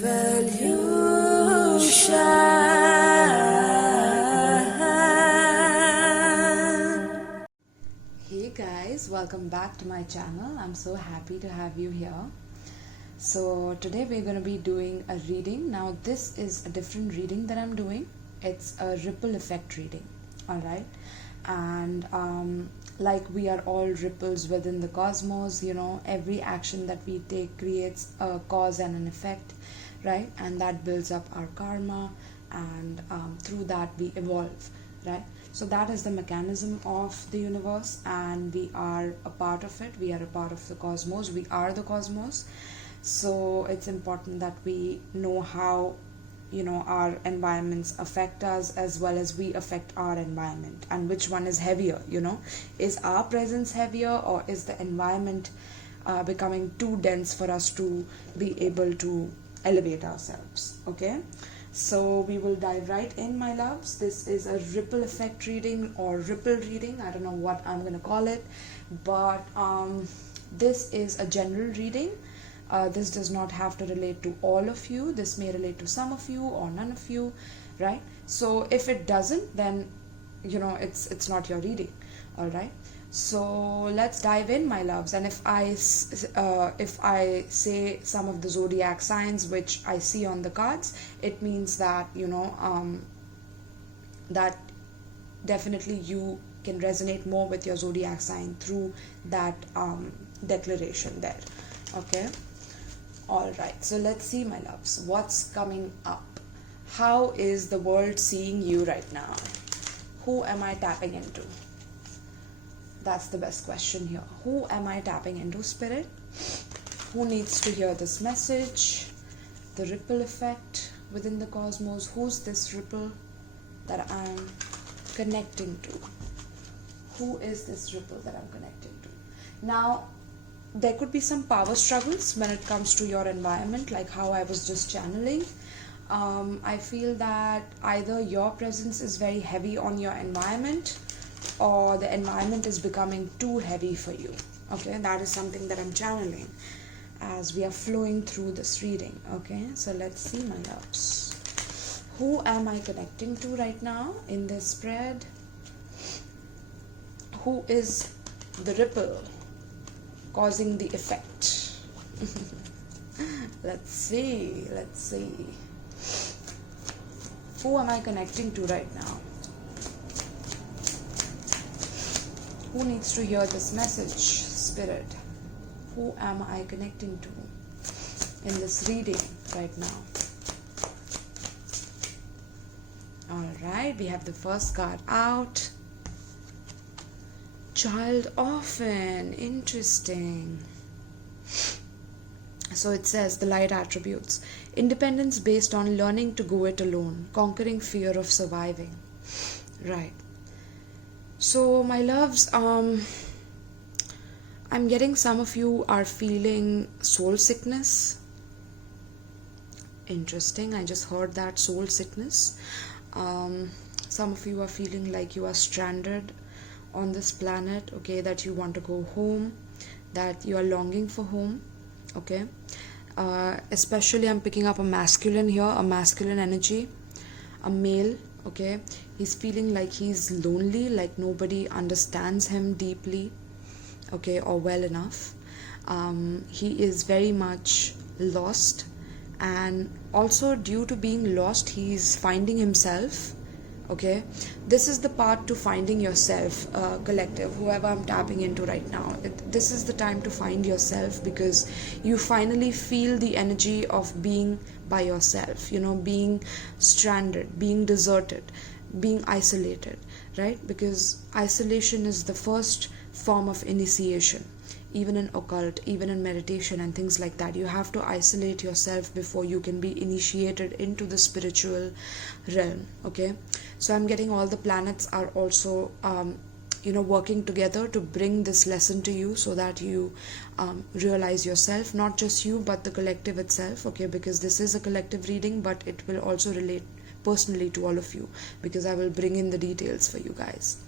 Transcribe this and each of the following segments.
Hey guys, welcome back to my channel. I'm so happy to have you here. So today we're going to be doing a reading. Now this is a different reading that I'm doing. It's a ripple effect reading, alright? And like we are all ripples within the cosmos, you know, every action that we take creates a cause and an effect, right? And that builds up our karma, and through that we evolve, right? So that is the mechanism of the universe, and we are a part of it. We are a part of the cosmos. We are the cosmos. So it's important that we know how, you know, our environments affect us as well as we affect our environment, and which one is heavier, you know. Is our presence heavier, or is the environment becoming too dense for us to be able to elevate ourselves? Okay, so we will dive right in, my loves. This is a ripple effect reading or ripple reading. I don't know what I'm gonna call it, but this is a general reading. This does not have to relate to all of you. This may relate to some of you or none of you, right? So if it doesn't, then you know it's not your reading, all right? So let's dive in, my loves. And if I say some of the zodiac signs which I see on the cards, it means that, you know, that definitely you can resonate more with your zodiac sign through that declaration there. Okay, all right, so let's see, my loves, what's coming up. How is the world seeing you right now? Who am I tapping into? That's the best question here. Who am I tapping into, Spirit? Who needs to hear this message? The ripple effect within the cosmos. Who's this ripple that I'm connecting to? Who is this ripple that I'm connecting to? Now, there could be some power struggles when it comes to your environment, like how I was just channeling. I feel that either your presence is very heavy on your environment, or the environment is becoming too heavy for you. Okay, that is something that I'm channeling as we are flowing through this reading. Okay, so let's see, my loves. Who am I connecting to right now in this spread? Who is the ripple causing the effect? Let's see. Who am I connecting to right now? Who needs to hear this message, Spirit? Who am I connecting to in this reading right now? Alright, we have the first card out. Child orphan. Interesting. So it says the light attributes. Independence based on learning to go it alone. Conquering fear of surviving. Right. So my loves, I'm getting some of you are feeling soul sickness. Interesting. I just heard that, soul sickness. Some of you are feeling like you are stranded on this planet, okay, that you want to go home, that you are longing for home, okay. Especially I'm picking up a masculine here, a masculine energy, a male, okay. He's feeling like he's lonely, like nobody understands him deeply, okay, or well enough. He is very much lost, and also due to being lost, he's finding himself. Okay, this is the part to finding yourself, collective, whoever I'm tapping into right now. This is the time to find yourself, because you finally feel the energy of being by yourself, you know, being stranded, being deserted, being isolated, right? Because isolation is the first form of initiation. Even in occult, even in meditation and things like that, you have to isolate yourself before you can be initiated into the spiritual realm. Okay, so I'm getting all the planets are also you know, working together to bring this lesson to you, so that you realize yourself, not just you but the collective itself. Okay, because this is a collective reading, but it will also relate personally to all of you, because I will bring in the details for you guys.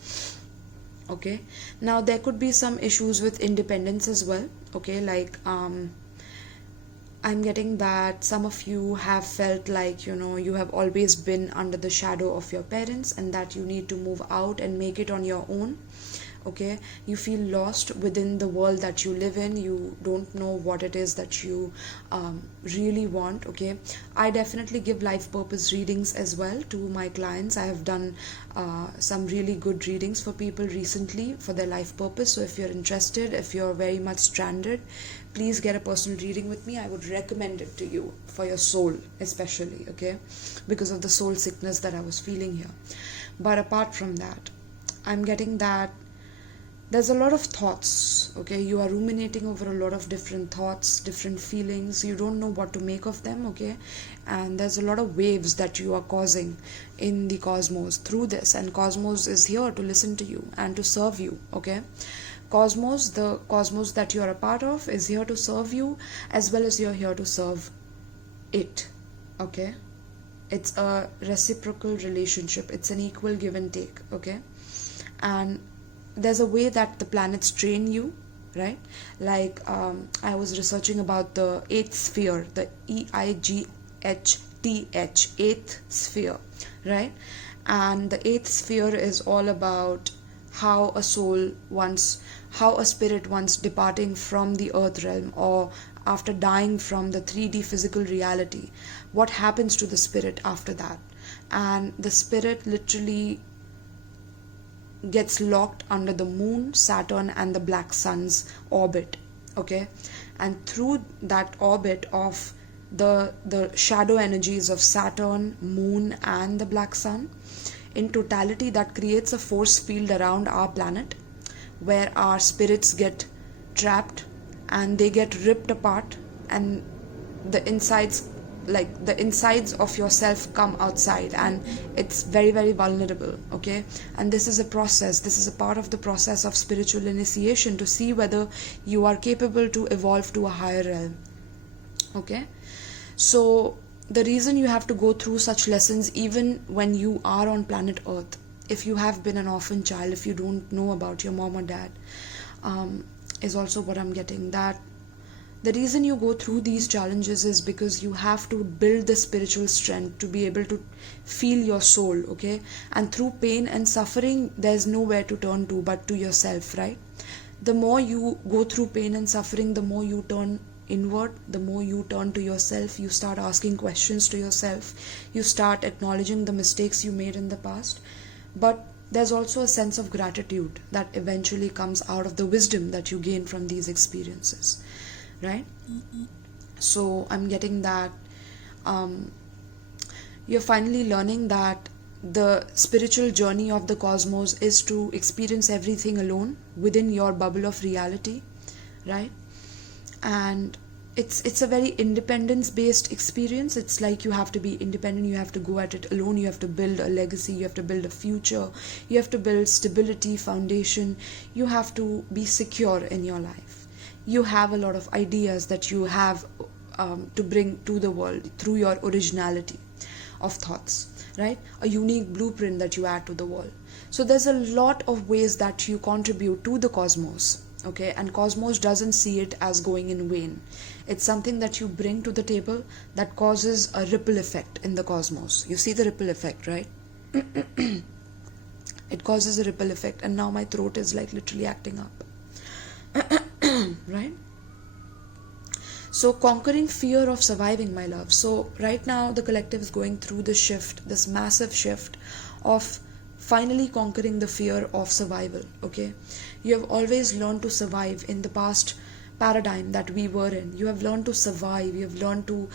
Okay, now there could be some issues with independence as well. Okay, like I'm getting that some of you have felt like, you have always been under the shadow of your parents and that you need to move out and make it on your own. Okay, you feel lost within the world that you live in. You don't know what it is that you really want. Okay, I definitely give life purpose readings as well to my clients. I have done some really good readings for people recently for their life purpose. So if you're interested, if you're very much stranded, please get a personal reading with me. I would recommend it to you for your soul especially, okay, because of the soul sickness that I was feeling here. But apart from that, I'm getting that there's a lot of thoughts. Okay, you are ruminating over a lot of different thoughts, different feelings. You don't know what to make of them. Okay, and there's a lot of waves that you are causing in the cosmos through this, and cosmos is here to listen to you and to serve you. Okay, cosmos, the cosmos that you are a part of, is here to serve you as well as you're here to serve it. Okay, it's a reciprocal relationship. It's an equal give and take. Okay, and there's a way that the planets train you, right? Like I was researching about the 8th sphere, the EIGHTH, 8th sphere, right? And the 8th sphere is all about how a spirit once departing from the earth realm, or after dying from the 3D physical reality, what happens to the spirit after that. And the spirit literally gets locked under the moon, Saturn and the black sun's orbit. Okay, and through that orbit of the shadow energies of Saturn, moon and the black sun, in totality that creates a force field around our planet where our spirits get trapped and they get ripped apart, and the insides of yourself come outside, and it's very, very vulnerable. Okay, and this is a part of the process of spiritual initiation to see whether you are capable to evolve to a higher realm. Okay, so the reason you have to go through such lessons even when you are on planet Earth, if you have been an orphan child, if you don't know about your mom or dad, is also what I'm getting. That the reason you go through these challenges is because you have to build the spiritual strength to be able to feel your soul. Okay, and through pain and suffering, there's nowhere to turn to but to yourself, right? The more you go through pain and suffering, the more you turn inward, the more you turn to yourself. You start asking questions to yourself, you start acknowledging the mistakes you made in the past. But there's also a sense of gratitude that eventually comes out of the wisdom that you gain from these experiences, right? So I'm getting that you're finally learning that the spiritual journey of the cosmos is to experience everything alone within your bubble of reality, right? And it's a very independence based experience. It's like you have to be independent, you have to go at it alone, you have to build a legacy, you have to build a future, you have to build stability, foundation, you have to be secure in your life. You have a lot of ideas that you have to bring to the world through your originality of thoughts, right? A unique blueprint that you add to the world. So there's a lot of ways that you contribute to the cosmos. Okay, and cosmos doesn't see it as going in vain. It's something that you bring to the table that causes a ripple effect in the cosmos. You see the ripple effect, right? It causes a ripple effect, and now my throat is like literally acting up. Right? So conquering fear of surviving, my love. So right now the collective is going through the shift, this massive shift of finally conquering the fear of survival. Okay, you have always learned to survive in the past paradigm that we were in. You have learned to survive, you have learned to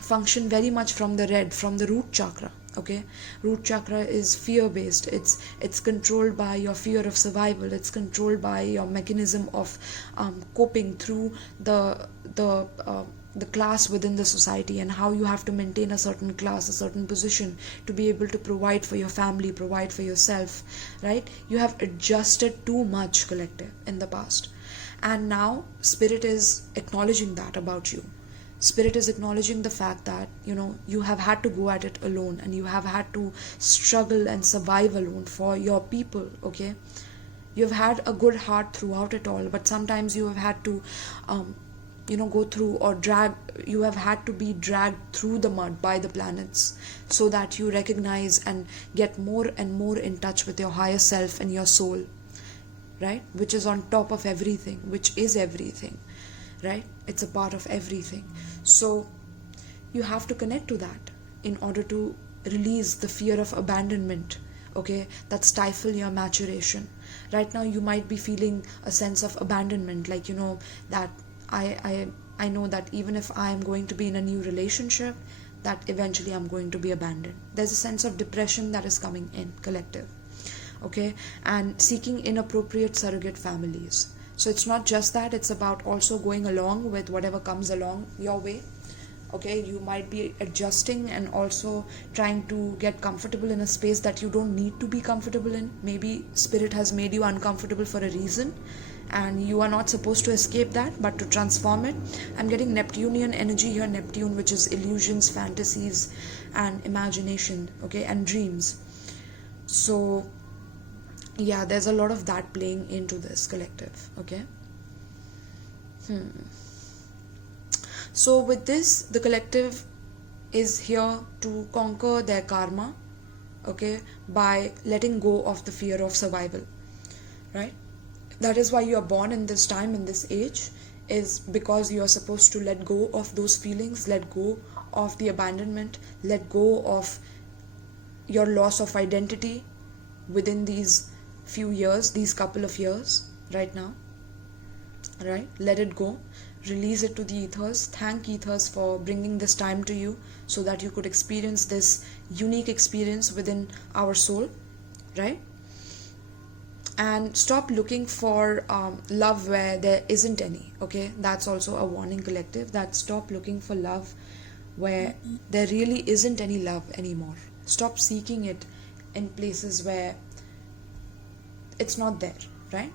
function very much from the root chakra. Okay, root chakra is fear based. It's controlled by your fear of survival. It's controlled by your mechanism of coping through the class within the society, and how you have to maintain a certain class, a certain position to be able to provide for your family, provide for yourself, right? You have adjusted too much, collective, in the past, and now spirit is acknowledging that about you. Spirit is acknowledging the fact that you have had to go at it alone, and you have had to struggle and survive alone for your people. Okay, you've had a good heart throughout it all, but sometimes you have had to go through, or you have had to be dragged through the mud by the planets, so that you recognize and get more and more in touch with your higher self and your soul, right? Which is on top of everything, which is everything, right? It's a part of everything. So you have to connect to that in order to release the fear of abandonment, okay, that stifle your maturation. Right now you might be feeling a sense of abandonment, like, that I know that even if I am going to be in a new relationship, that eventually I'm going to be abandoned. There's a sense of depression that is coming in, collective, okay, and seeking inappropriate surrogate families. So it's not just that, it's about also going along with whatever comes along your way, okay? You might be adjusting and also trying to get comfortable in a space that you don't need to be comfortable in. Maybe spirit has made you uncomfortable for a reason, and you are not supposed to escape that, but to transform it. I'm getting Neptunian energy here, Neptune, which is illusions, fantasies, and imagination, okay, and dreams. So yeah, there's a lot of that playing into this, collective, okay? So with this, the collective is here to conquer their karma, okay, by letting go of the fear of survival, right? That is why you are born in this time, in this age, is because you are supposed to let go of those feelings, let go of the abandonment, let go of your loss of identity within these few years, these couple of years right now, right? Let it go, release it to the ethers. Thank ethers for bringing this time to you, so that you could experience this unique experience within our soul, right? And stop looking for love where there isn't any, okay? That's also a warning, collective, that stop looking for love where there really isn't any love anymore. Stop seeking it in places where it's not there, right?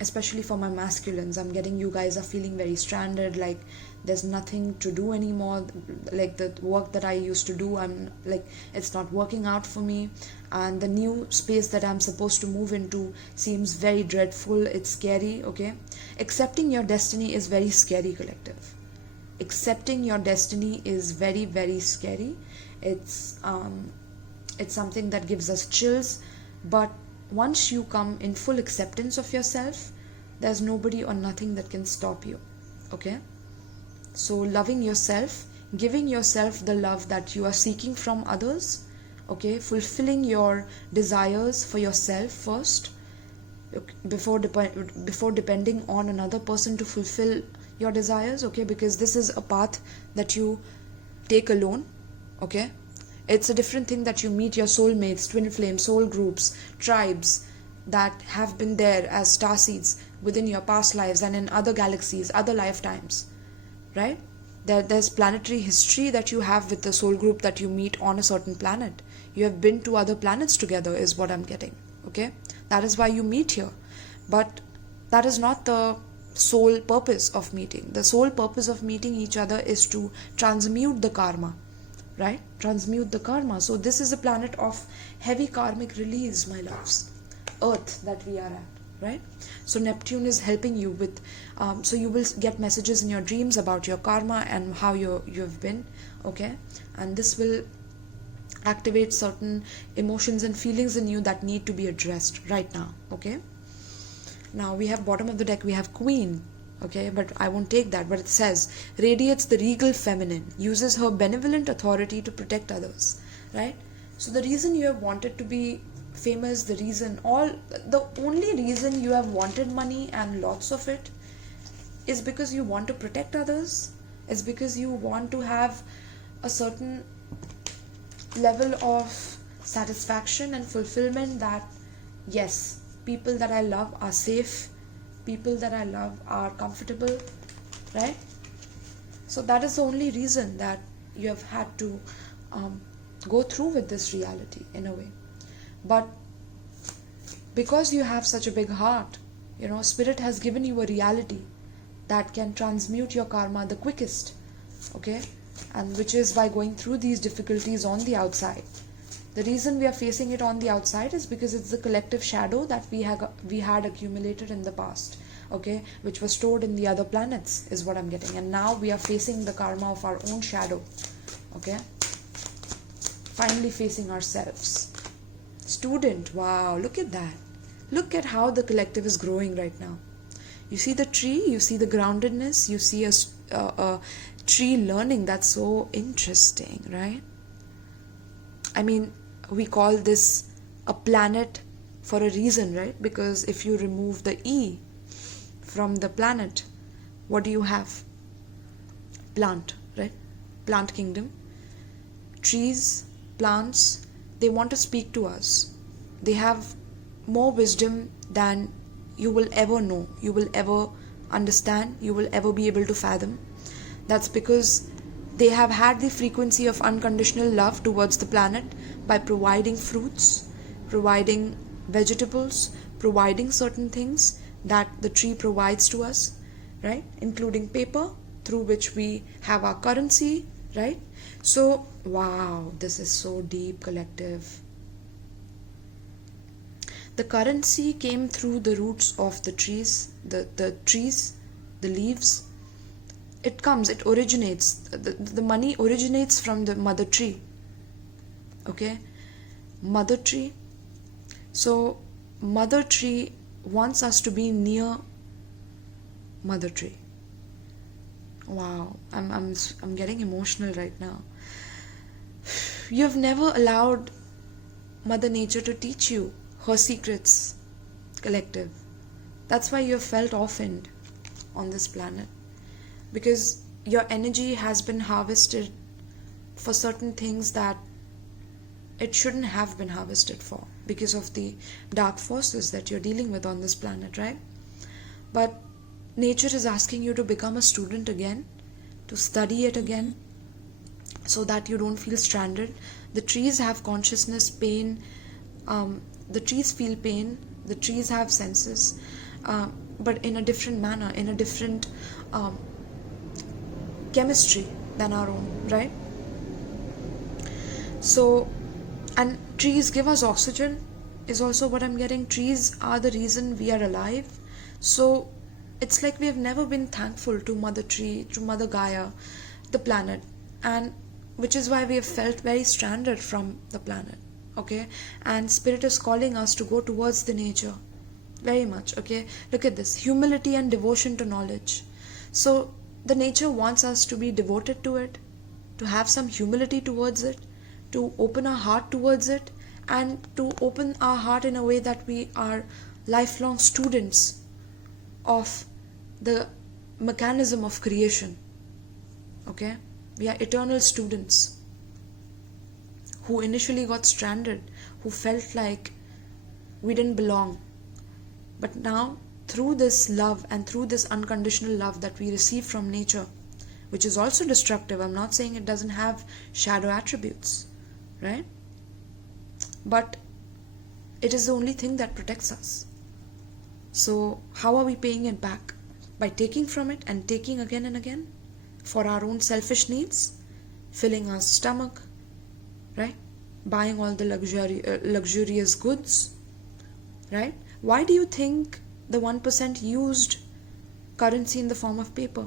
Especially for my masculines, I'm getting you guys are feeling very stranded, like there's nothing to do anymore, like the work that I used to do, I'm like, it's not working out for me, and the new space that I'm supposed to move into seems very dreadful, it's scary, okay? Accepting your destiny is very scary, collective. Accepting your destiny is very, very scary. It's something that gives us chills, but once you come in full acceptance of yourself, there's nobody or nothing that can stop you, okay? So loving yourself, giving yourself the love that you are seeking from others, okay? Fulfilling your desires for yourself first, before depending on another person to fulfill your desires, okay? Because this is a path that you take alone, okay? It's a different thing that you meet your soulmates, twin flame, soul groups, tribes that have been there as starseeds within your past lives and in other galaxies, other lifetimes, right? There's planetary history that you have with the soul group that you meet on a certain planet. You have been to other planets together is what I'm getting, okay? That is why you meet here. But that is not the sole purpose of meeting. The sole purpose of meeting each other is to transmute the karma, right? Transmute the karma. So this is a planet of heavy karmic release, my loves. Earth that we are at, right? So Neptune is helping you with, so you will get messages in your dreams about your karma and how you've been, okay? And this will activate certain emotions and feelings in you that need to be addressed right now, okay? Now we have bottom of the deck, we have Queen, okay, but I won't take that, but it says, radiates the regal feminine, uses her benevolent authority to protect others, right? So the reason you have wanted to be famous, the only reason you have wanted money and lots of it is because you want to protect others, is because you want to have a certain level of satisfaction and fulfillment that, yes, people that I love are safe, people that I love are comfortable, right? So that is the only reason that you have had to go through with this reality in a way. But because you have such a big heart, Spirit has given you a reality that can transmute your karma the quickest, okay? And which is by going through these difficulties on the outside. The reason we are facing it on the outside is because it's the collective shadow that we had accumulated in the past, okay, which was stored in the other planets, is what I'm getting. And now we are facing the karma of our own shadow, okay, finally facing ourselves. Student, wow, look at that. Look at how the collective is growing right now. You see the tree, you see the groundedness, you see a tree learning. That's so interesting, right? I mean, we call this a planet for a reason, right? Because if you remove the E from the planet, what do you have? Plant, right? Plant kingdom. Trees, plants, they want to speak to us. They have more wisdom than you will ever know, you will ever understand, you will ever be able to fathom. That's because they have had the frequency of unconditional love towards the planet by providing fruits, providing vegetables, providing certain things that the tree provides to us, right? Including paper, through which we have our currency, right? So, wow, this is so deep, collective. The currency came through the roots of the trees, the trees, the leaves. It originates. The money originates from the mother tree. Okay? Mother tree. So, mother tree wants us to be near mother tree. Wow, I'm getting emotional right now. You have never allowed Mother Nature to teach you her secrets, collective. That's why you have felt orphaned on this planet, because your energy has been harvested for certain things that it shouldn't have been harvested for, because of the dark forces that you're dealing with on this planet, right? But nature is asking you to become a student again, to study it again, so that you don't feel stranded. The trees have consciousness, pain, the trees feel pain, the trees have senses, but in a different manner, in a different chemistry than our own, right? So, and trees give us oxygen, is also what I'm getting. Trees are the reason we are alive. So, it's like we have never been thankful to Mother Tree, to Mother Gaia, the planet, and which is why we have felt very stranded from the planet. Okay, and Spirit is calling us to go towards the nature very much. Okay, look at this, humility and devotion to knowledge. So the nature wants us to be devoted to it, to have some humility towards it, to open our heart towards it, and to open our heart in a way that we are lifelong students of the mechanism of creation. Okay, we are eternal students who initially got stranded, who felt like we didn't belong. But now, through this love and through this unconditional love that we receive from nature, which is also destructive, I'm not saying it doesn't have shadow attributes, right? But it is the only thing that protects us. So, how are we paying it back? By taking from it and taking again and again for our own selfish needs, filling our stomach, right? Buying all the luxurious goods, right? Why do you think the 1% used currency in the form of paper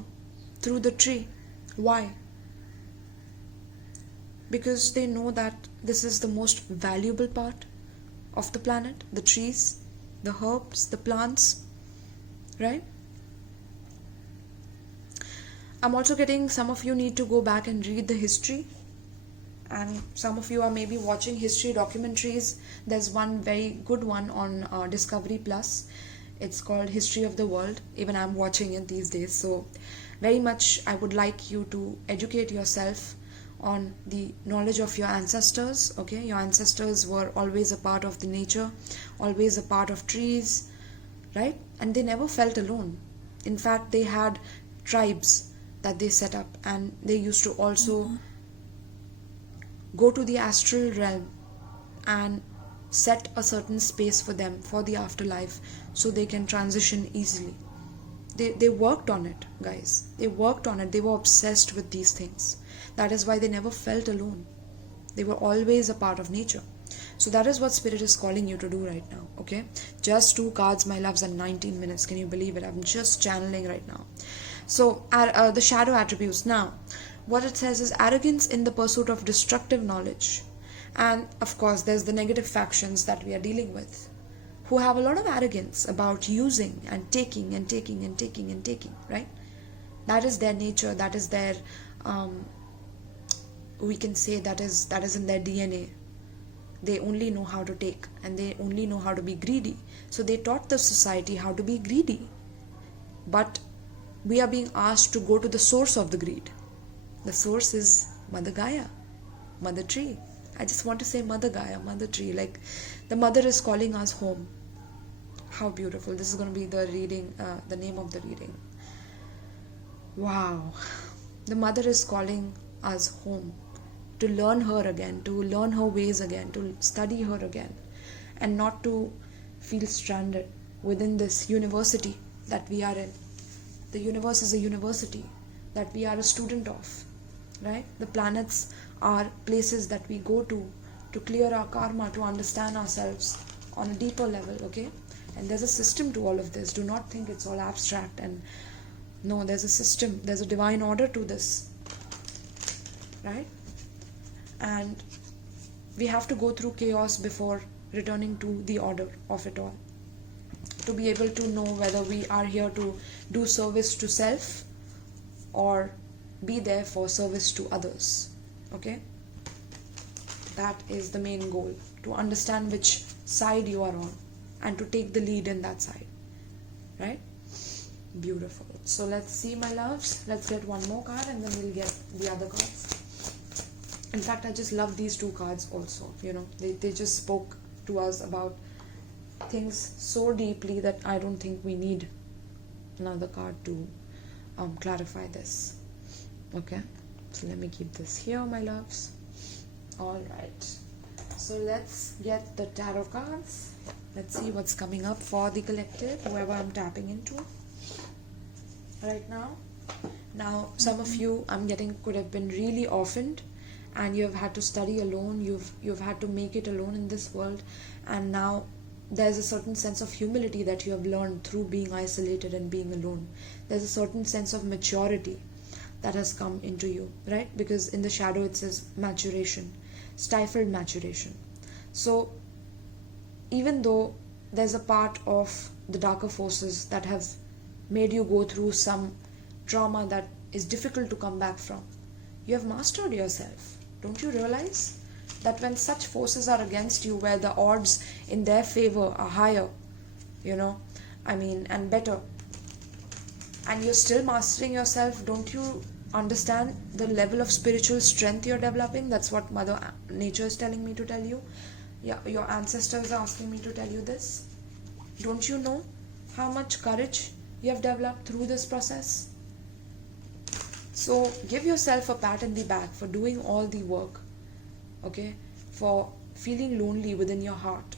through the tree? Why? Because they know that this is the most valuable part of the planet, the trees, the herbs, the plants, right? I'm also getting some of you need to go back and read the history, and some of you are maybe watching history documentaries. There's one very good one on Discovery Plus. It's called History of the World. Even I'm watching it these days. So very much I would like you to educate yourself on the knowledge of your ancestors. Okay, your ancestors were always a part of the nature, always a part of trees, right? And they never felt alone. In fact, they had tribes that they set up, and they used to also go to the astral realm and set a certain space for them for the afterlife, so they can transition easily. They worked on it, guys. They worked on it. They were obsessed with these things. That is why they never felt alone. They were always a part of nature. So that is what Spirit is calling you to do right now, okay? Just 2 cards, my loves, and 19 minutes. Can you believe it? I'm just channeling right now. So, the shadow attributes. Now, what it says is arrogance in the pursuit of destructive knowledge. And, of course, there's the negative factions that we are dealing with, who have a lot of arrogance about using and taking and taking and taking and taking, right? That is their nature. That is their, we can say that is in their DNA. They only know how to take, and they only know how to be greedy. So they taught the society how to be greedy. But we are being asked to go to the source of the greed. The source is Mother Gaia, Mother Tree. I just want to say Mother Gaia, Mother Tree. Like the mother is calling us home. How beautiful. This is going to be the reading, the name of the reading. Wow. The mother is calling us home, to learn her again, to learn her ways again, to study her again, and not to feel stranded within this university that we are in. The universe is a university that we are a student of, right? The planets are places that we go to clear our karma, to understand ourselves on a deeper level, okay? And there's a system to all of this. Do not think it's all abstract. And no, there's a system, there's a divine order to this, right? And we have to go through chaos before returning to the order of it all, to be able to know whether we are here to do service to self or be there for service to others, okay? That is the main goal, to understand which side you are on and to take the lead in that side, right? Beautiful. So let's see, my loves. Let's get one more card and then we'll get the other cards. In fact, I just love these 2 cards also. You know, they just spoke to us about things so deeply that I don't think we need another card to clarify this. Okay, so let me keep this here, my loves. All right. So let's get the tarot cards. Let's see what's coming up for the collective, whoever I'm tapping into right now. Now, some of you, I'm getting, could have been really orphaned, and you have had to study alone. You've had to make it alone in this world, and now there's a certain sense of humility that you have learned through being isolated and being alone. There's a certain sense of maturity that has come into you, right? Because in the shadow it says maturation, stifled maturation. So even though there's a part of the darker forces that have made you go through some trauma that is difficult to come back from, you have mastered yourself. Don't you realize that when such forces are against you, where the odds in their favor are higher, and better, and you're still mastering yourself, don't you understand the level of spiritual strength you're developing? That's what Mother Nature is telling me to tell you. Yeah, your ancestors are asking me to tell you this. Don't you know how much courage you have developed through this process? So give yourself a pat in the back for doing all the work, okay? For feeling lonely within your heart,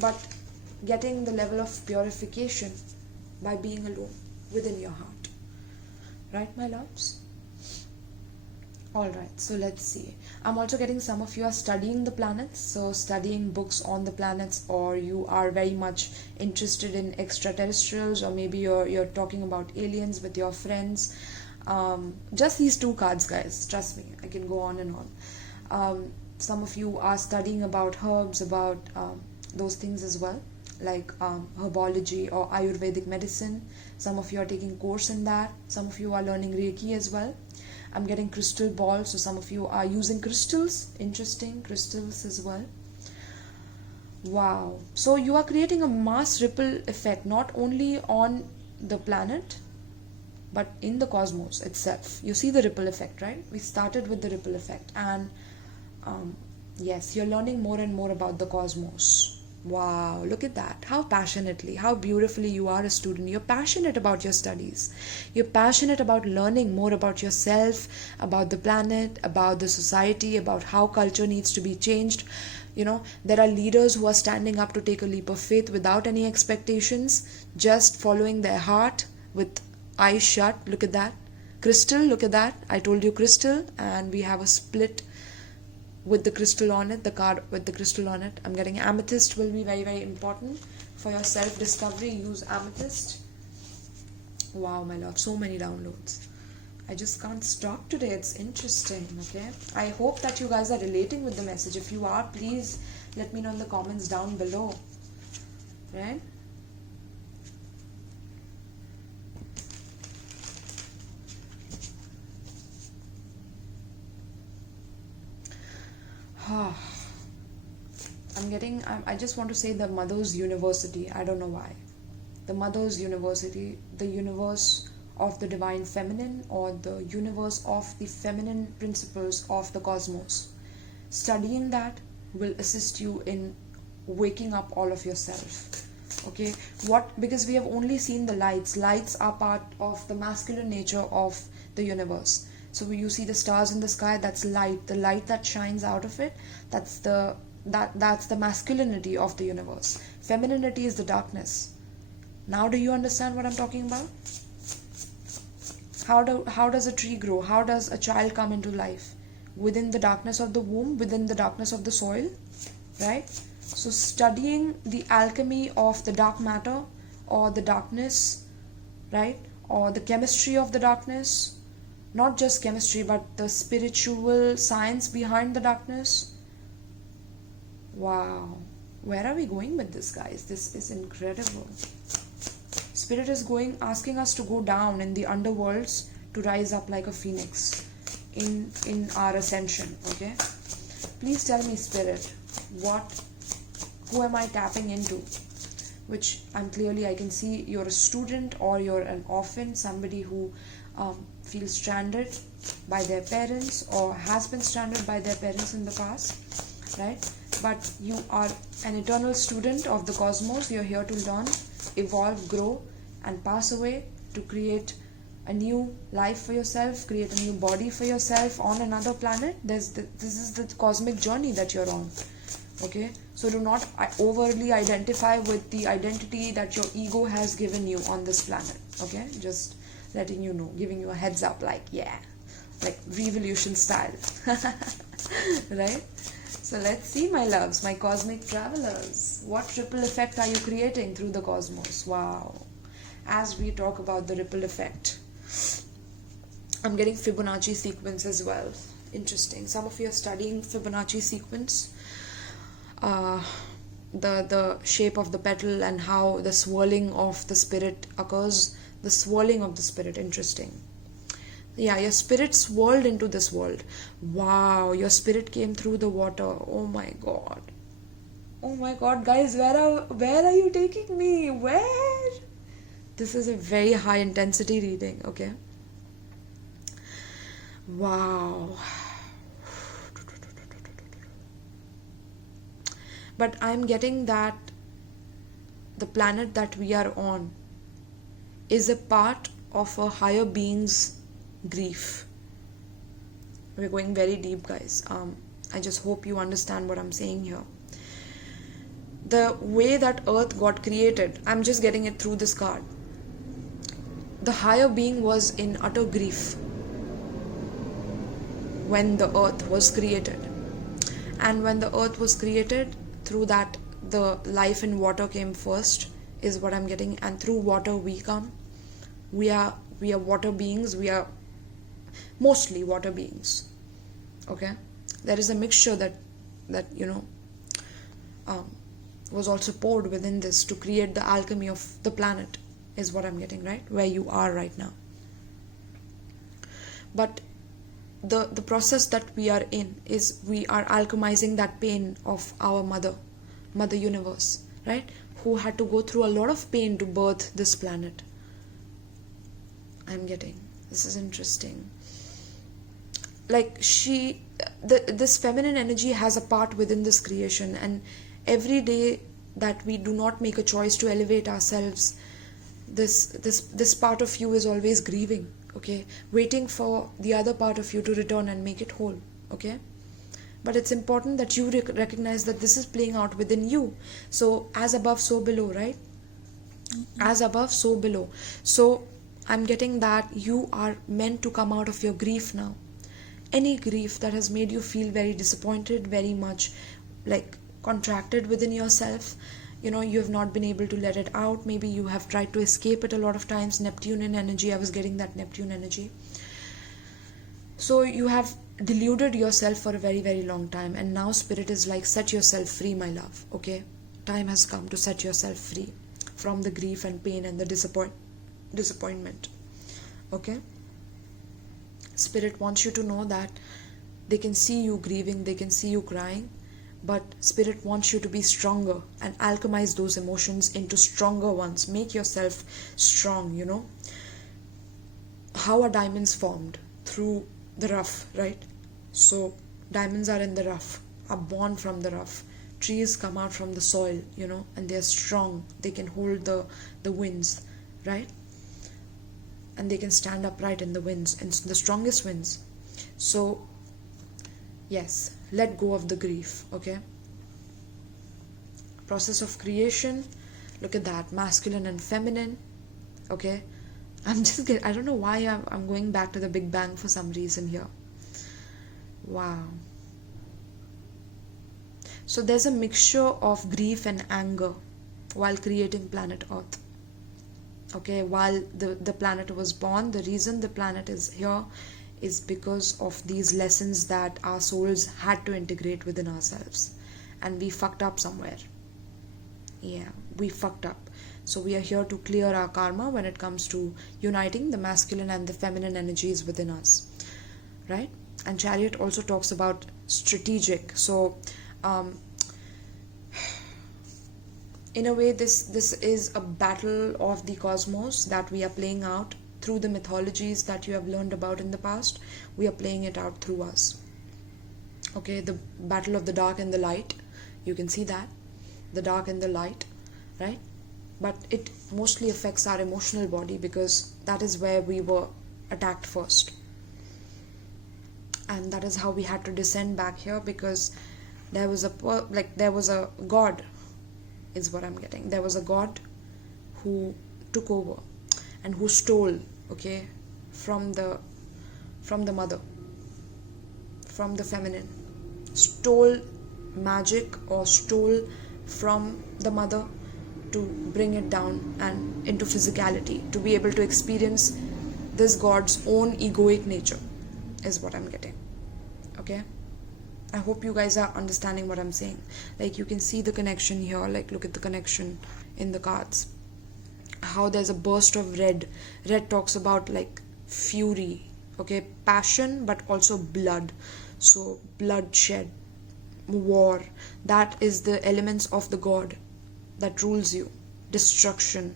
but getting the level of purification by being alone within your heart. Right, my loves? Alright, so let's see. I'm also getting some of you are studying the planets, so studying books on the planets, or you are very much interested in extraterrestrials, or maybe you're talking about aliens with your friends. Just these 2 cards, guys. Trust me, I can go on and on. Some of you are studying about herbs, about those things as well, like herbology or Ayurvedic medicine. Some of you are taking course in that. Some of you are learning Reiki as well. I'm getting crystal balls, so some of you are using crystals. Interesting, crystals as well. Wow. So you are creating a mass ripple effect, not only on the planet, but in the cosmos itself. You see the ripple effect, right? We started with the ripple effect, and yes, you're learning more and more about the cosmos. Wow, look at that. How passionately, how beautifully you are a student. You're passionate about your studies. You're passionate about learning more about yourself, about the planet, about the society, about how culture needs to be changed. There are leaders who are standing up to take a leap of faith without any expectations, just following their heart with eyes shut. Look at that. Crystal, look at that. I told you crystal, and we have a split with the crystal on it, the card with the crystal on it. I'm getting amethyst will be very, very important for your self-discovery. Use amethyst. Wow, my love, so many downloads. I just can't stop today. It's interesting, okay? I hope that you guys are relating with the message. If you are, please let me know in the comments down below, right? I just want to say the Mother's University. I don't know why. The Mother's University, the universe of the divine feminine, or the universe of the feminine principles of the cosmos. Studying that will assist you in waking up all of yourself. Okay, because we have only seen the lights. Lights are part of the masculine nature of the universe. So you see the stars in the sky, that's light. The light that shines out of it, that's the masculinity of the universe. Femininity is the darkness. Now do you understand what I'm talking about? How does a tree grow? How does a child come into life? Within the darkness of the womb, within the darkness of the soil, right? So studying the alchemy of the dark matter, or the darkness, right? Or the chemistry of the darkness, not just chemistry, but the spiritual science behind the darkness. Wow, where are we going with this, guys? This is incredible. Spirit is asking us to go down in the underworlds to rise up like a phoenix in our ascension, okay? Please tell me, Spirit, who am I tapping into? Which I can see you're a student, or you're an orphan, somebody who feels stranded by their parents, or has been stranded by their parents in the past, right? But you are an eternal student of the cosmos. You're here to learn, evolve, grow, and pass away to create a new life for yourself, create a new body for yourself on another planet. This is the cosmic journey that you're on, okay? So do not overly identify with the identity that your ego has given you on this planet, okay? Just letting you know, giving you a heads up, like revolution style, right? So let's see, my loves, my cosmic travelers. What ripple effect are you creating through the cosmos? Wow. As we talk about the ripple effect, I'm getting Fibonacci sequence as well. Interesting. Some of you are studying Fibonacci sequence. The shape of the petal and how the swirling of the spirit occurs. The swirling of the spirit. Interesting. Yeah, your spirit swirled into this world. Wow, your spirit came through the water. Oh my god. Oh my god, guys, where are you taking me? Where? This is a very high intensity reading, okay? Wow. But I'm getting that the planet that we are on is a part of a higher being's grief. We're going very deep, guys. I just hope you understand what I'm saying here. The way that Earth got created, I'm just getting it through this card. The higher being was in utter grief when the earth was created. And when the earth was created, through that the life in water came first, is what I'm getting. And through water we come. We are water beings. We are mostly water beings. Okay? There is a mixture that was also poured within this to create the alchemy of the planet, is what I'm getting, right? Where you are right now. But the process that we are in is we are alchemizing that pain of our mother universe, right? Who had to go through a lot of pain to birth this planet. I'm getting. This is interesting. Like this feminine energy has a part within this creation, and every day that we do not make a choice to elevate ourselves, this part of you is always grieving, okay, waiting for the other part of you to return and make it whole, okay? But it's important that you recognize that this is playing out within you. So as above, so below, right? As above, so below. So I'm getting that you are meant to come out of your grief now. any grief that has made you feel very disappointed, very much like contracted within yourself. You have not been able to let it out. Maybe you have tried to escape it a lot of times. Neptunian energy, I was getting that Neptune energy. So you have deluded yourself for a very, very long time, and now Spirit is like, set yourself free, my love. Okay, time has come to set yourself free from the grief and pain and the disappointment. Okay, Spirit wants you to know that they can see you grieving, they can see you crying, but Spirit wants you to be stronger and alchemize those emotions into stronger ones. Make yourself strong. How are diamonds formed? Through the rough, right? So diamonds are in the rough, are born from the rough. Trees come out from the soil, and they're strong. They can hold the winds, right? And they can stand upright in the winds, in the strongest winds. So yes, let go of the grief. Okay, process of creation. Look at that, masculine and feminine. Okay, I don't know why I'm going back to the Big Bang for some reason here. Wow. So there's a mixture of grief and anger while creating planet Earth. Okay, while the planet was born, the reason the planet is here is because of these lessons that our souls had to integrate within ourselves. And we fucked up somewhere. Yeah, we fucked up. So we are here to clear our karma when it comes to uniting the masculine and the feminine energies within us, right? And Chariot also talks about strategic. So in a way, this is a battle of the cosmos that we are playing out through the mythologies that you have learned about in the past. We are playing it out through us. Okay, the battle of the dark and the light. You can see that, the dark and the light, right? But it mostly affects our emotional body because that is where we were attacked first. And that is how we had to descend back here, because there was a god, is what I'm getting. There was a god who took over and who stole, okay, from the mother, from the feminine, stole magic or stole from the mother to bring it down and into physicality, to be able to experience this god's own egoic nature, is what I'm getting. Okay, I hope you guys are understanding what I'm saying. Like, you can see the connection here. Like, look at the connection in the cards, how there's a burst of red. Red talks about like fury, okay, passion, but also blood. So bloodshed, war, that is the elements of the god that rules you. Destruction,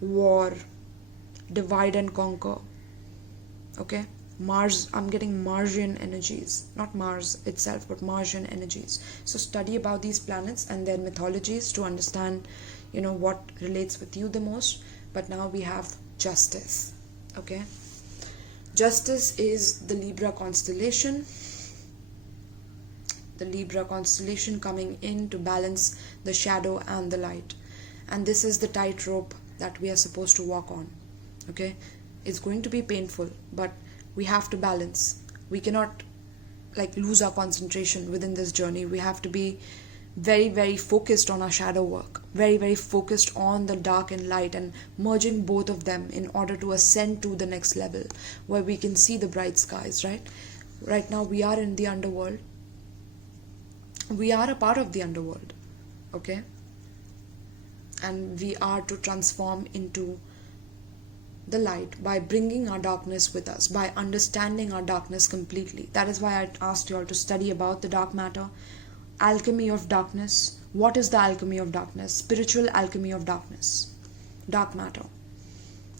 war, divide and conquer. Okay, Mars, I'm getting Martian energies, not Mars itself, but Martian energies. So study about these planets and their mythologies to understand, what relates with you the most. But now we have justice. Okay, justice is the Libra constellation. The Libra constellation coming in to balance the shadow and the light. And this is the tightrope that we are supposed to walk on. Okay, it's going to be painful, but we have to balance. We cannot lose our concentration within this journey. We have to be very, very focused on our shadow work, very, very focused on the dark and light, and merging both of them in order to ascend to the next level where we can see the bright skies, right? Right now we are in the underworld. We are a part of the underworld, okay? And we are to transform into the light by bringing our darkness with us, by understanding our darkness completely. That is why I asked you all to study about the dark matter, alchemy of darkness. What is the alchemy of darkness? Spiritual alchemy of darkness, dark matter,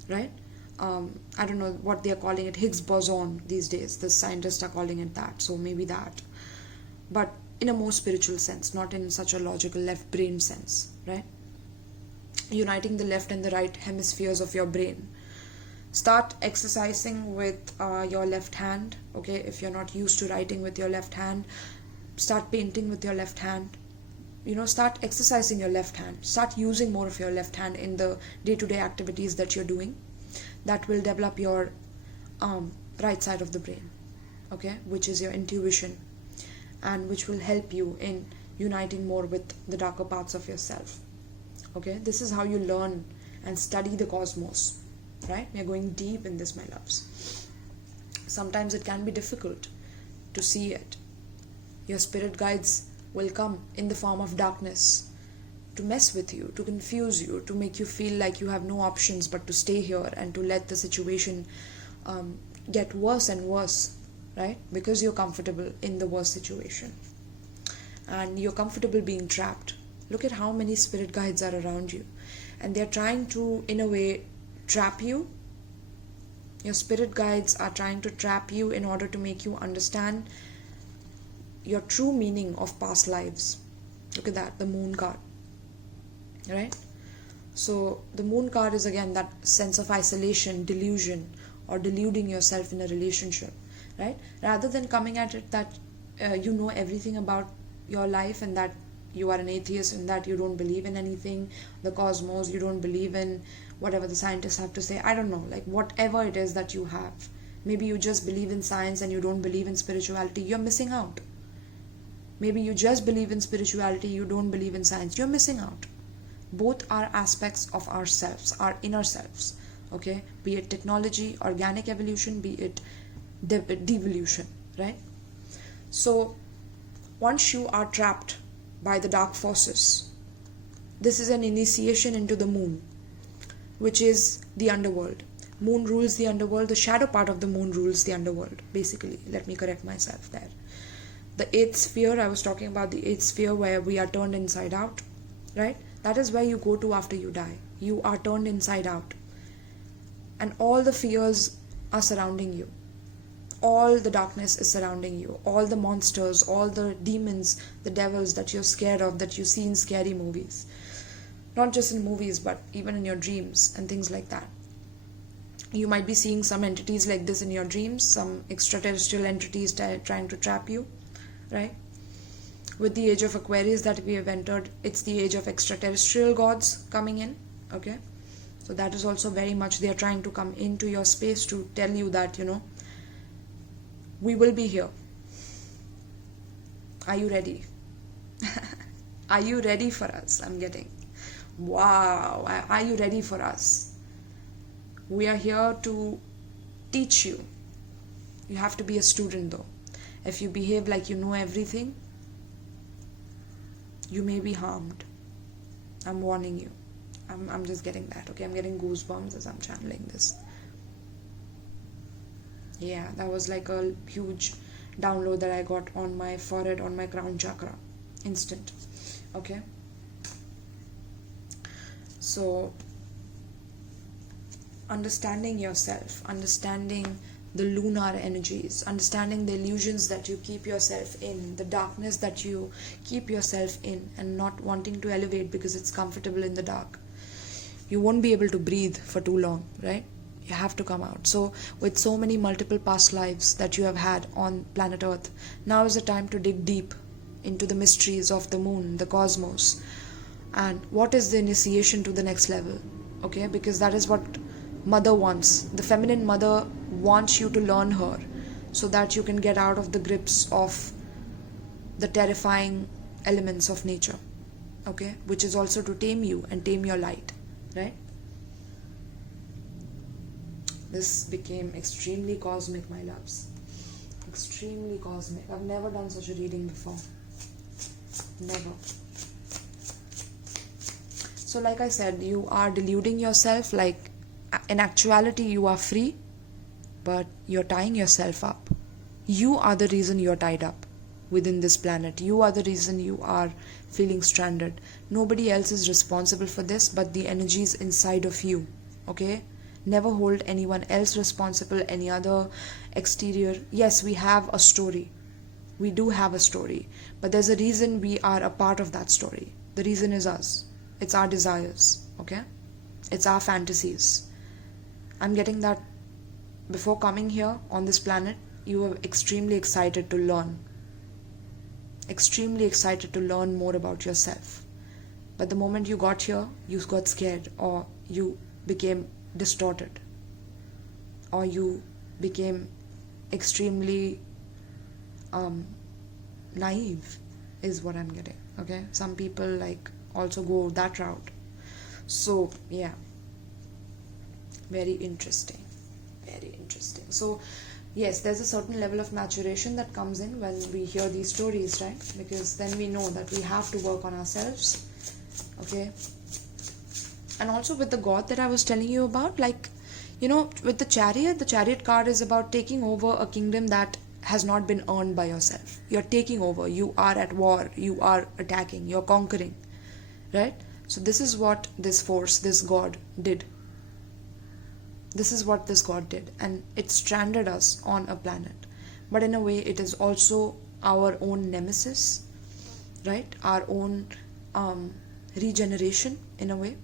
right? I don't know what they are calling it, Higgs boson these days. The scientists are calling it that, so maybe that. But in a more spiritual sense, not in such a logical left brain sense, right? Uniting the left and the right hemispheres of your brain. Start exercising with your left hand, okay? If you're not used to writing with your left hand, start painting with your left hand. Start exercising your left hand. Start using more of your left hand in the day-to-day activities that you're doing. That will develop your right side of the brain, okay, which is your intuition, and which will help you in uniting more with the darker parts of yourself. Okay, this is how you learn and study the cosmos, right? We are going deep in this, my loves. Sometimes it can be difficult to see it. Your spirit guides will come in the form of darkness to mess with you, to confuse you, to make you feel like you have no options but to stay here and to let the situation get worse and worse, right? Because you're comfortable in the worst situation and you're comfortable being trapped. Look at how many spirit guides are around you, and they're trying to, in a way, trap you. Your spirit guides are trying to trap you in order to make you understand your true meaning of past lives. Look at that, the moon card, right? So the moon card is again that sense of isolation, delusion, or deluding yourself in a relationship, right? Rather than coming at it that you know everything about your life and that you are an atheist and that you don't believe in anything, the cosmos, you don't believe in whatever the scientists have to say, I don't know, like whatever it is that you have. Maybe you just believe in science and you don't believe in spirituality, you're missing out. Maybe you just believe in spirituality, you don't believe in science, you're missing out. Both are aspects of ourselves, our inner selves, okay? Be it technology, organic evolution, be it devolution, right? So once you are trapped by the dark forces, this is an initiation into the moon, which is the underworld. Moon rules the underworld. The shadow part of the moon rules the underworld, basically. Let me correct myself there. The 8th sphere, I was talking about the 8th sphere where we are turned inside out, right? That is where you go to after you die. You are turned inside out. And all the fears are surrounding you. All the darkness is surrounding you. All the monsters, all the demons, the devils that you're scared of, that you see in scary movies. Not just in movies, but even in your dreams and things like that. You might be seeing some entities like this in your dreams, some extraterrestrial entities trying to trap you, right? With the age of Aquarius that we have entered, it's the age of extraterrestrial gods coming in, okay? So that is also very much, they are trying to come into your space to tell you that, you know, we will be here. Are you ready? Are you ready for us? I'm getting, wow, are you ready for us? We are here to teach you. You have to be a student though. If you behave like you know everything, you may be harmed. I'm warning you. I'm just getting that, okay? I'm getting goosebumps as I'm channeling this. Yeah, that was like a huge download that I got on my forehead, on my crown chakra. Instant. Okay? So, understanding yourself, understanding the lunar energies, understanding the illusions that you keep yourself in, the darkness that you keep yourself in, and not wanting to elevate because it's comfortable in the dark. You won't be able to breathe for too long, right? You have to come out. So with so many multiple past lives that you have had on planet Earth, now is the time to dig deep into the mysteries of the moon, the cosmos, and what is the initiation to the next level, okay? Because that is what mother wants. The feminine mother wants you to learn her so that you can get out of the grips of the terrifying elements of nature, okay? Which is also to tame you and tame your light, right? This became extremely cosmic, my loves. Extremely cosmic. I've never done such a reading before. Never. So like I said, you are deluding yourself, like in actuality you are free, but you're tying yourself up. You are the reason you're tied up within this planet. You are the reason you are feeling stranded. Nobody else is responsible for this but the energies inside of you, okay? Never hold anyone else responsible, any other exterior. Yes, we have a story. We do have a story. But there's a reason we are a part of that story. The reason is us. It's our desires, okay? It's our fantasies. I'm getting that before coming here on this planet, you were extremely excited to learn. Extremely excited to learn more about yourself. But the moment you got here, you got scared, or you became distorted, or you became extremely naive is what I'm getting. Okay, some people like also go that route. So yeah, very interesting, very interesting. So yes, there's a certain level of maturation that comes in when we hear these stories, right? Because then we know that we have to work on ourselves. Okay, and also with the God that I was telling you about, like, you know, with the chariot card is about taking over a kingdom that has not been earned by yourself. You're taking over, you are at war, you are attacking, you're conquering, right? So this is what this force, this God did. This is what this God did, and it stranded us on a planet. But in a way, it is also our own nemesis, right? Our own regeneration in a way,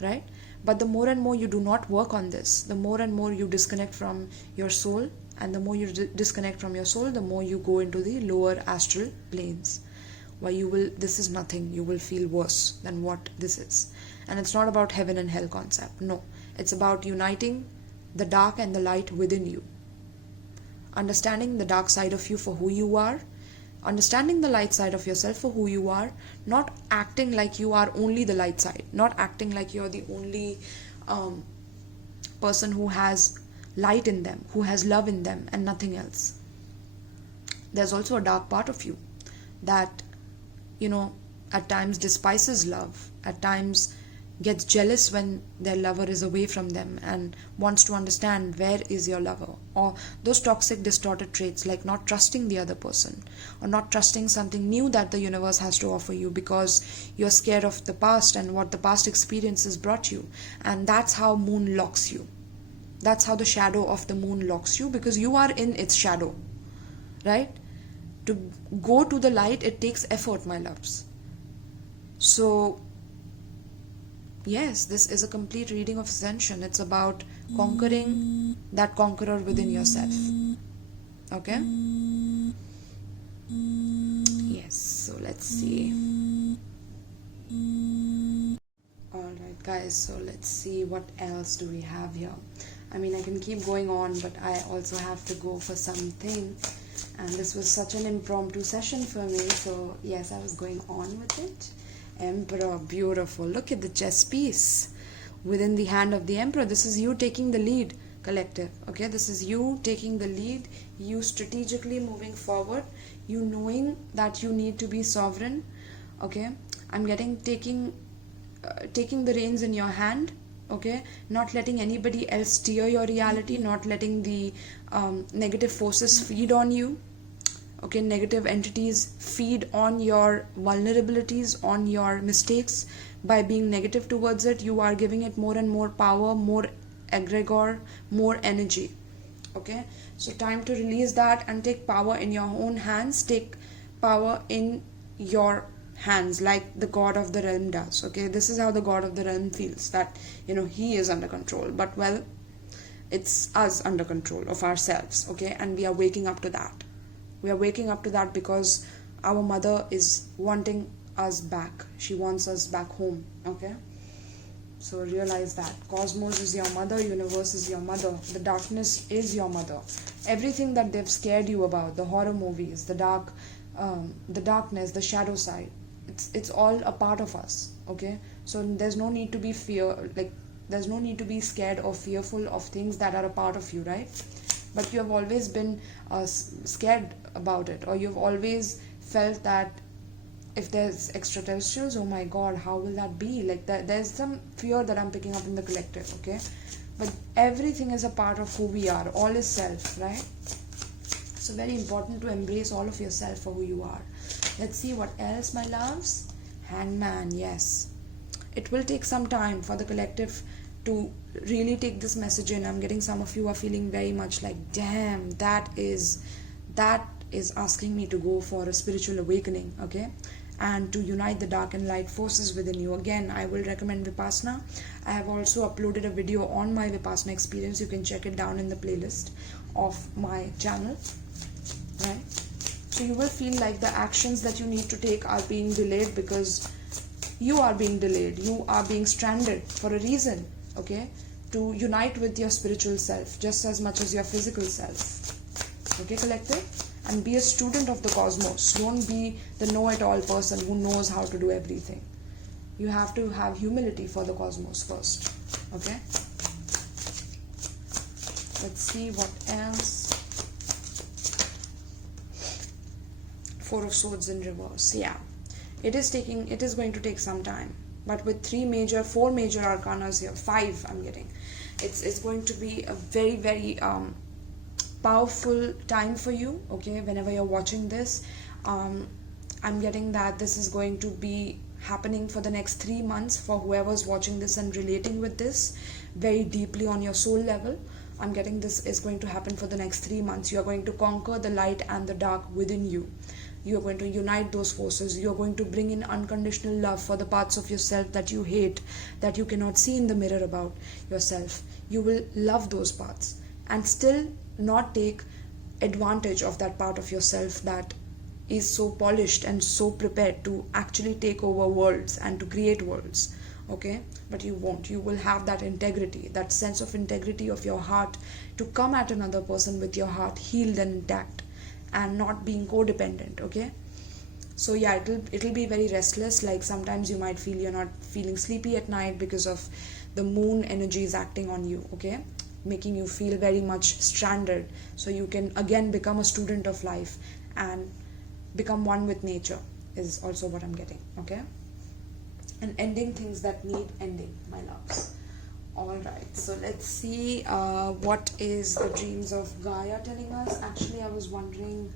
right? But the more and more you do not work on this, the more and more you disconnect from your soul, and the more you disconnect from your soul, the more you go into the lower astral planes, where this is nothing, you will feel worse than what this is. And it's not about heaven and hell concept, no. It's about uniting the dark and the light within you, understanding the dark side of you for who you are, understanding the light side of yourself for who you are, not acting like you are only the light side, not acting like you're the only person who has light in them, who has love in them and nothing else. There's also a dark part of you that, you know, at times despises love, at times gets jealous when their lover is away from them and wants to understand where is your lover, or those toxic distorted traits like not trusting the other person or not trusting something new that the universe has to offer you because you're scared of the past and what the past experiences brought you. And that's how moon locks you. That's how the shadow of the moon locks you, because you are in its shadow, right? To go to the light, it takes effort, my loves. So yes, this is a complete reading of Ascension. It's about conquering that conqueror within yourself. Okay? Yes, so let's see. Alright guys, so let's see what else do we have here. I mean, I can keep going on, but I also have to go for something. And this was such an impromptu session for me, so yes, I was going on with it. Emperor, beautiful. Look at the chess piece within the hand of the Emperor. This is you taking the lead, collective. Okay, this is you taking the lead, you strategically moving forward, you knowing that you need to be sovereign. Okay, I'm getting taking the reins in your hand. Okay, not letting anybody else steer your reality, not letting the negative forces feed on you. Okay, negative entities feed on your vulnerabilities, on your mistakes. By being negative towards it, you are giving it more and more power, more egregore, more energy. Okay, so time to release that and take power in your own hands. Take power in your hands like the God of the realm does. Okay, this is how the God of the realm feels, that, you know, he is under control, but well, it's us under control of ourselves. Okay, and we are waking up to that. We are waking up to that because our mother is wanting us back. She wants us back home. Okay, so realize that cosmos is your mother, universe is your mother, the darkness is your mother. Everything that they've scared you about, the horror movies, the darkness, the shadow side, it's all a part of us. Okay, so there's no need to be there's no need to be scared or fearful of things that are a part of you, right? But you have always been scared about it, or you've always felt that if there's extraterrestrials, oh my god, how will that be? Like there's some fear that I'm picking up in the collective. Okay, but everything is a part of who we are. All is self, right? So very important to embrace all of yourself for who you are. Let's see what else, my loves. Hangman, yes. It will take some time for the collective to really take this message in. I'm getting some of you are feeling very much like, damn, that is asking me to go for a spiritual awakening. Okay, and to unite the dark and light forces within you. Again, I will recommend Vipassana. I have also uploaded a video on my Vipassana experience. You can check it down in the playlist of my channel, right? So you will feel like the actions that you need to take are being delayed because you are being delayed. You are being stranded for a reason. Okay, to unite with your spiritual self just as much as your physical self. Okay, collective? And be a student of the cosmos. Don't be the know-it-all person who knows how to do everything. You have to have humility for the cosmos first. Okay? Let's see what else. Four of Swords in reverse. Yeah. It is going to take some time. But with four major arcanas here, 5 I'm getting. It's going to be a very, very powerful time for you. Okay, whenever you're watching this, I'm getting that this is going to be happening for the next 3 months for whoever's watching this and relating with this very deeply on your soul level. I'm getting this is going to happen for the next 3 months. You are going to conquer the light and the dark within you. You are going to unite those forces. You are going to bring in unconditional love for the parts of yourself that you hate, that you cannot see in the mirror about yourself. You will love those parts and still not take advantage of that part of yourself that is so polished and so prepared to actually take over worlds and to create worlds. Okay, but you won't. You will have that integrity, that sense of integrity of your heart to come at another person with your heart healed and intact and not being codependent. Okay, so yeah, it'll be very restless. Like sometimes you might feel you're not feeling sleepy at night because of the moon energy is acting on you. Okay, making you feel very much stranded, so you can again become a student of life and become one with nature is also what I'm getting. Okay, and ending things that need ending, my loves. Alright, so let's see what is the dreams of Gaia telling us. Actually, I was wondering,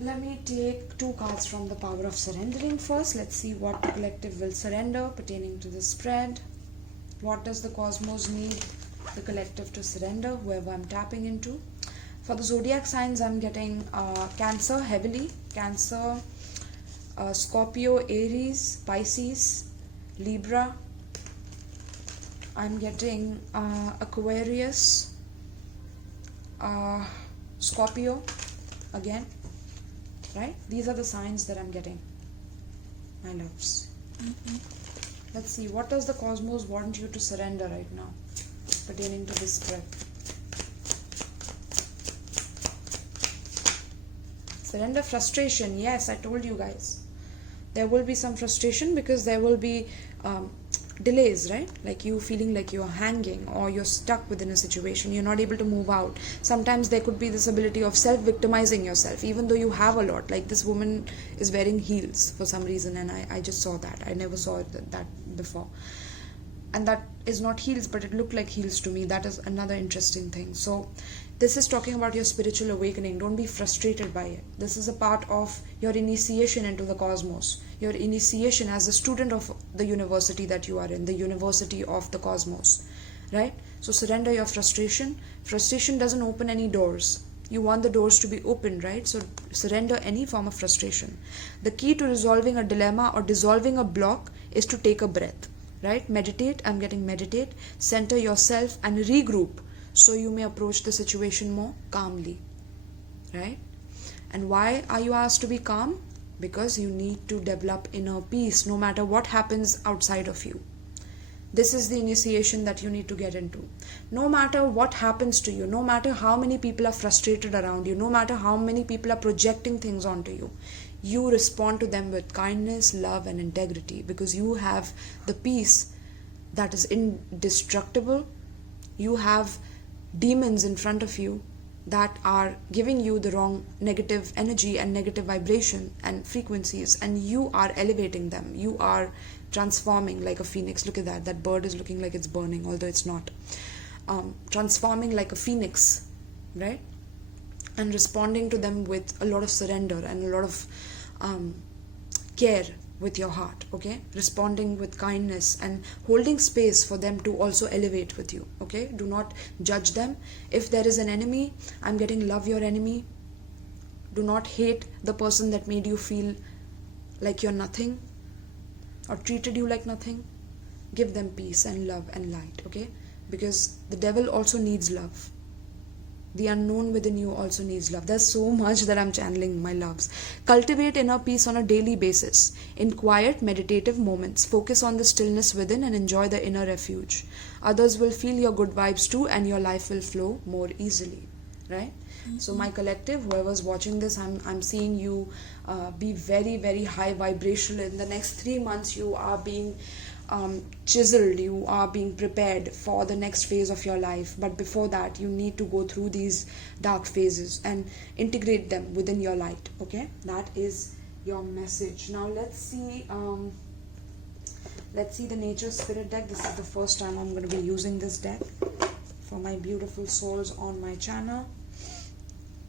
let me take 2 cards from the power of surrendering first. Let's see what the collective will surrender pertaining to the spread. What does the cosmos need the collective to surrender, whoever I'm tapping into? For the zodiac signs, I'm getting Cancer heavily, Cancer, Scorpio, Aries, Pisces, Libra. I'm getting Aquarius, Scorpio again, right? These are the signs that I'm getting, my loves. Let's see, what does the cosmos want you to surrender right now pertaining to this spread? Surrender frustration. Yes, I told you guys. There will be some frustration because there will be delays, right? Like you feeling like you're hanging or you're stuck within a situation. You're not able to move out. Sometimes there could be this ability of self-victimizing yourself, even though you have a lot. Like this woman is wearing heels for some reason, and I just saw that. I never saw that before. And that is not heels, but it looked like heels to me. That is another interesting thing. So this is talking about your spiritual awakening. Don't be frustrated by it. This is a part of your initiation into the cosmos. Your initiation as a student of the university that you are in, the university of the cosmos, right? So surrender your frustration. Frustration doesn't open any doors. You want the doors to be open, right? So surrender any form of frustration. The key to resolving a dilemma or dissolving a block is to take a breath, right? Meditate. I'm getting meditate. Center yourself and regroup so you may approach the situation more calmly, right? And why are you asked to be calm? Because you need to develop inner peace no matter what happens outside of you. This is the initiation that you need to get into. No matter what happens to you, no matter how many people are frustrated around you, no matter how many people are projecting things onto you, you respond to them with kindness, love, and integrity because you have the peace that is indestructible. You have demons in front of you that are giving you the wrong negative energy and negative vibration and frequencies, and you are elevating them. You are transforming like a phoenix. Look at that. That bird is looking like it's burning, although it's not. Transforming like a phoenix, right? And responding to them with a lot of surrender and a lot of care with your heart, okay? Responding with kindness and holding space for them to also elevate with you, okay? Do not judge them. If there is an enemy, I'm getting love your enemy. Do not hate the person that made you feel like you're nothing or treated you like nothing. Give them peace and love and light, okay? Because the devil also needs love. The unknown within you also needs love. There's so much that I'm channeling, my loves. Cultivate inner peace on a daily basis. In quiet, meditative moments, focus on the stillness within and enjoy the inner refuge. Others will feel your good vibes too and your life will flow more easily, right? So my collective, whoever's watching this, I'm seeing you be very, very high vibrational. In the next 3 months, you are being chiseled, you are being prepared for the next phase of your life. But before that, you need to go through these dark phases and integrate them within your light. Okay, that is your message. Now let's see the nature spirit deck. This is the first time I'm going to be using this deck for my beautiful souls on my channel.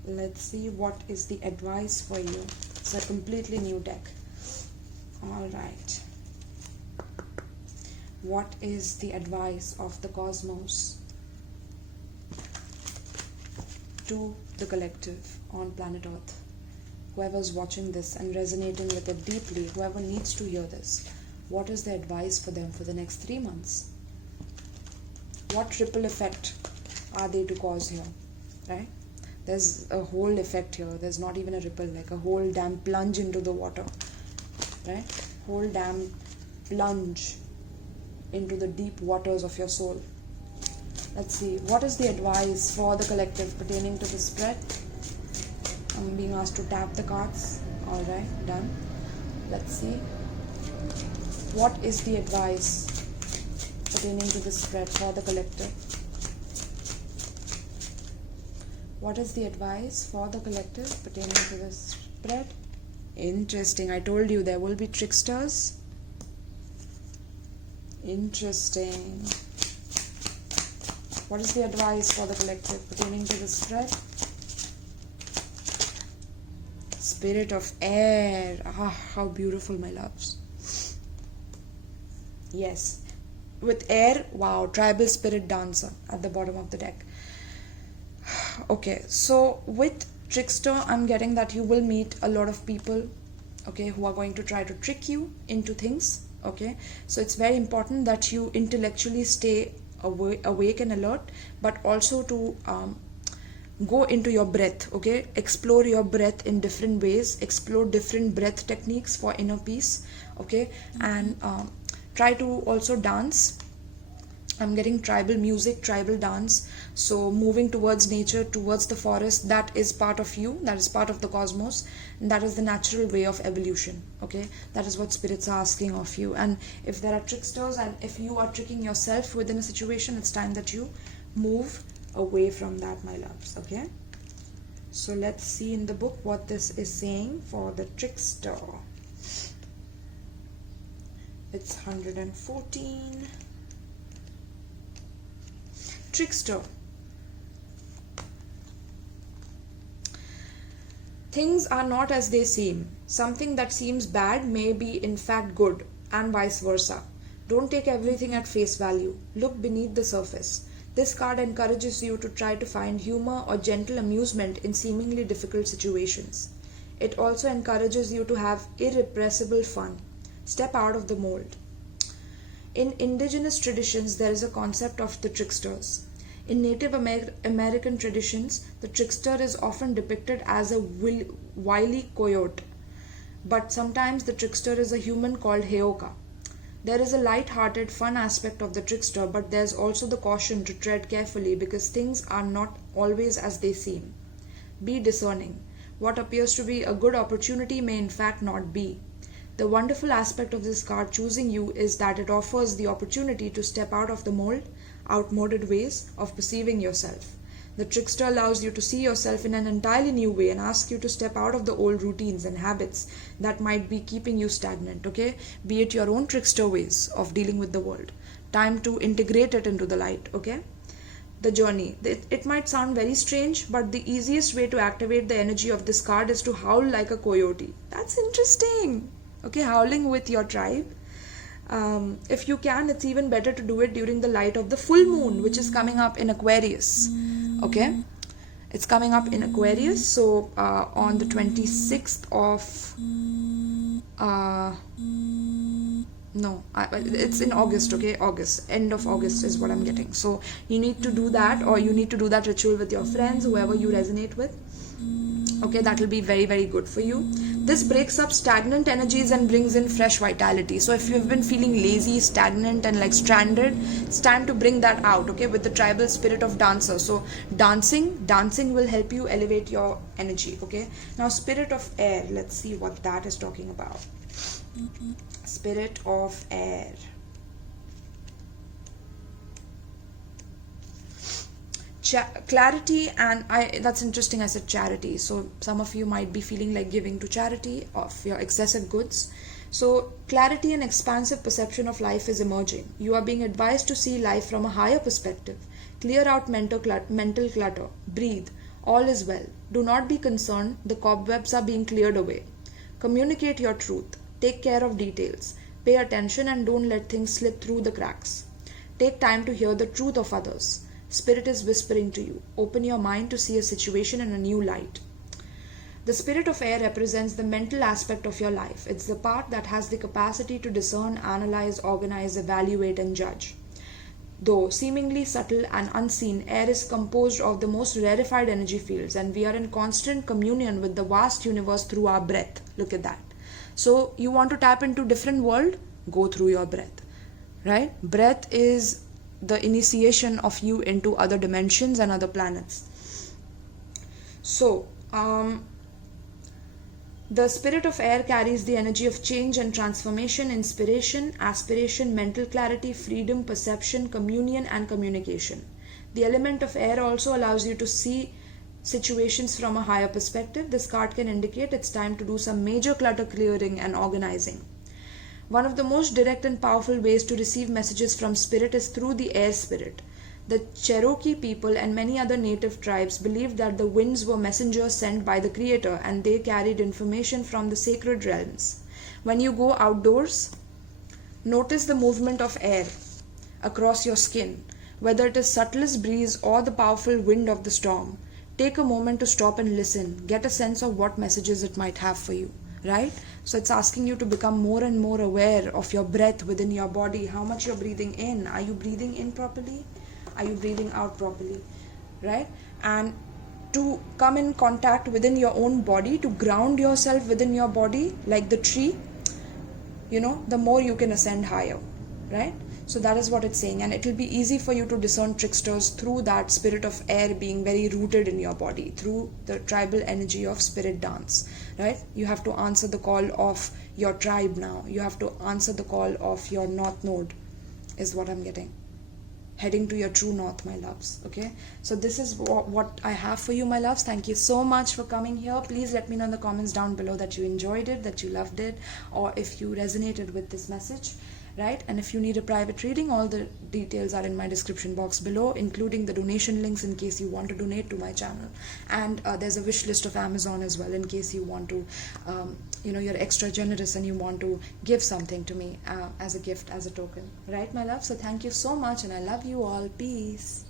Let's see what is the advice for you. It's a completely new deck. All right. What is the advice of the cosmos to the collective on planet Earth? Whoever's watching this and resonating with it deeply, whoever needs to hear this, what is the advice for them for the next 3 months? What ripple effect are they to cause here, right? There's a whole effect here. There's not even a ripple, like a whole damn plunge into the water, right? Whole damn plunge into the deep waters of your soul. Let's see, what is the advice for the collective pertaining to the spread? I'm being asked to tap the cards. Alright, done. Let's see. What is the advice pertaining to the spread for the collective? What is the advice for the collective pertaining to the spread? Interesting. I told you there will be tricksters. Interesting. What is the advice for the collective pertaining to the spread? Spirit of air. Ah, how beautiful, my loves. Yes. With air, wow, tribal spirit dancer at the bottom of the deck. Okay, so with trickster, I'm getting that you will meet a lot of people, okay, who are going to try to trick you into things. Okay, so it's very important that you intellectually stay awake and alert, but also to go into your breath. Okay, explore your breath in different ways, explore different breath techniques for inner peace. Okay, and try to also dance. I'm getting tribal music, tribal dance. So moving towards nature, towards the forest, that is part of you, that is part of the cosmos, and that is the natural way of evolution. Okay, that is what spirits are asking of you. And if there are tricksters and if you are tricking yourself within a situation, it's time that you move away from that, my loves. Okay, so let's see in the book what this is saying for the trickster. It's 114. Trickster. Things are not as they seem. Something that seems bad may be in fact good, and vice versa. Don't take everything at face value. Look beneath the surface. This card encourages you to try to find humor or gentle amusement in seemingly difficult situations. It also encourages you to have irrepressible fun. Step out of the mold. In indigenous traditions, there is a concept of the tricksters. In Native American traditions, the trickster is often depicted as a wily coyote, but sometimes the trickster is a human called Heoka. There is a light-hearted, fun aspect of the trickster, but there's also the caution to tread carefully because things are not always as they seem. Be discerning. What appears to be a good opportunity may in fact not be. The wonderful aspect of this card choosing you is that it offers the opportunity to step out of the mold, outmoded ways of perceiving yourself. The trickster allows you to see yourself in an entirely new way and asks you to step out of the old routines and habits that might be keeping you stagnant, okay? Be it your own trickster ways of dealing with the world. Time to integrate it into the light, okay? The journey. It might sound very strange, but the easiest way to activate the energy of this card is to howl like a coyote. That's interesting. Okay, howling with your tribe. If you can, it's even better to do it during the light of the full moon, which is coming up in Aquarius. Okay, it's coming up in Aquarius. So on the 26th of it's in August. Okay, August, end of August is what I'm getting. So you need to do that, or you need to do that ritual with your friends, whoever you resonate with. Okay, that will be very, very good for you. This breaks up stagnant energies and brings in fresh vitality. So if you've been feeling lazy, stagnant, and like stranded, it's time to bring that out, okay, with the tribal spirit of dancer. So dancing will help you elevate your energy, okay. Now spirit of air, let's see what that is talking about. Spirit of air. Clarity, and that's interesting, I said charity. So some of you might be feeling like giving to charity of your excessive goods. So clarity and expansive perception of life is emerging. You are being advised to see life from a higher perspective. Clear out mental clutter. Breathe. All is well. Do not be concerned. The cobwebs are being cleared away. Communicate your truth. Take care of details. Pay attention and don't let things slip through the cracks. Take time to hear the truth of others. Spirit is whispering to you. Open your mind to see a situation in a new light. The spirit of air represents the mental aspect of your life. It's the part that has the capacity to discern, analyze, organize, evaluate, and judge. Though seemingly subtle and unseen, air is composed of the most rarefied energy fields, and we are in constant communion with the vast universe through our breath. Look at that. So you want to tap into different world? Go through your breath, right? Breath is the initiation of you into other dimensions and other planets. So the spirit of air carries the energy of change and transformation, inspiration, aspiration, mental clarity, freedom, perception, communion, and communication. The element of air also allows you to see situations from a higher perspective. This card can indicate it's time to do some major clutter clearing and organizing. One of the most direct and powerful ways to receive messages from spirit is through the air spirit. The Cherokee people and many other native tribes believed that the winds were messengers sent by the Creator, and they carried information from the sacred realms. When you go outdoors, notice the movement of air across your skin, whether it is subtlest breeze or the powerful wind of the storm. Take a moment to stop and listen. Get a sense of what messages it might have for you, right? So it's asking you to become more and more aware of your breath within your body, how much you're breathing in. Are you breathing in properly? Are you breathing out properly, right? And to come in contact within your own body, to ground yourself within your body like the tree, the more you can ascend higher, right? So that is what it's saying, and it will be easy for you to discern tricksters through that spirit of air being very rooted in your body, through the tribal energy of spirit dance, right? You have to answer the call of your tribe now. You have to answer the call of your north node, is what I'm getting. Heading to your true north, my loves, okay? So this is what I have for you, my loves. Thank you so much for coming here. Please let me know in the comments down below that you enjoyed it, that you loved it, or if you resonated with this message, right? And if you need a private reading, all the details are in my description box below, including the donation links in case you want to donate to my channel. And there's a wish list of Amazon as well in case you want to, you're extra generous and you want to give something to me as a gift, as a token, right, my love? So thank you so much, and I love you all. Peace.